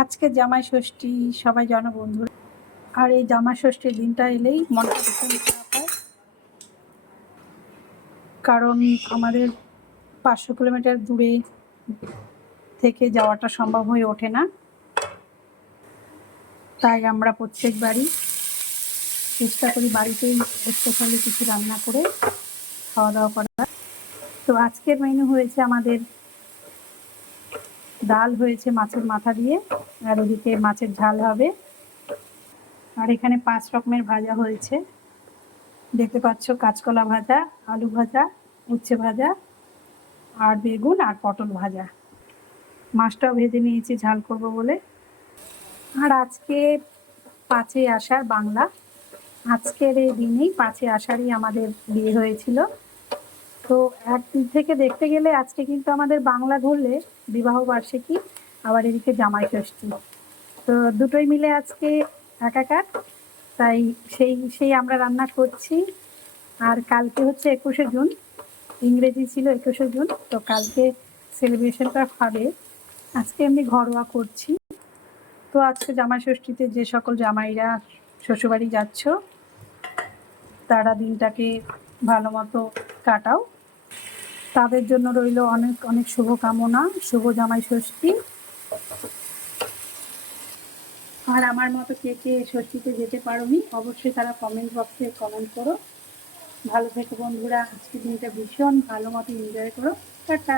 আজকে জামাই ষষ্ঠী, সবাই জানো বন্ধুরা। আর এই জামাই ষষ্ঠীর দিনটা এলেই মনটা ভীষণ খারাপ হয়, কারণ আমাদের 500 কিলোমিটার দূরে থেকে যাওয়াটা সম্ভব হয়ে ওঠে না। তাই আমরা প্রত্যেকবারই চেষ্টা করি বাড়িতেই স্পেশালি কিছু রান্না করে খাওয়া দাওয়া করার। তো আজকের মেনু হয়েছে আমাদের ডাল হয়েছে মাছের মাথা দিয়ে, আর ওদিকে মাছের ঝাল হবে। আর এখানে 5 রকমের ভাজা হয়েছে, দেখতে পাচ্ছ, কাঁচকলা ভাজা, আলু ভাজা, উচ্ছে ভাজা, আর বেগুন আর পটল ভাজা। মাছটাও ভেজে নিয়েছি ঝাল করব বলে। আর আজকে 5ই আষাঢ় বাংলা, আজকের এই দিনেই 5ই আষাঢ়ই আমাদের বিয়ে হয়েছিল। তো একদিক থেকে দেখতে গেলে আজকে কিন্তু আমাদের বাংলা ধরলে বিবাহ বার্ষিকী, আবার এদিকে জামাই ষষ্ঠী, তো দুটোই মিলে আজকে একাকার। তাই সেই আমরা রান্না করছি। আর কালকে হচ্ছে 21শে জুন, ইংরেজি ছিল 21শে জুন, তো কালকে সেলিব্রেশনটা হবে। আজকে এমনি ঘরোয়া করছি। তো আজকে জামাই ষষ্ঠীতে যে সকল জামাইরা শ্বশুরবাড়ি যাচ্ছ, তারা দিনটাকে ভালো মতো কাটাও। তাদের জন্য রইল অনেক অনেক শুভকামনা, শুভ জামাই ষষ্ঠী। আর আমার মতো কে কে ষষ্ঠীতে যেতে পারোনি, অবশ্যই তারা কমেন্ট বক্সে কমেন্ট করো। ভালো থেকো বন্ধুরা, আজকের দিনটা ভীষণ ভালো মতো এনজয় করো। টাটা।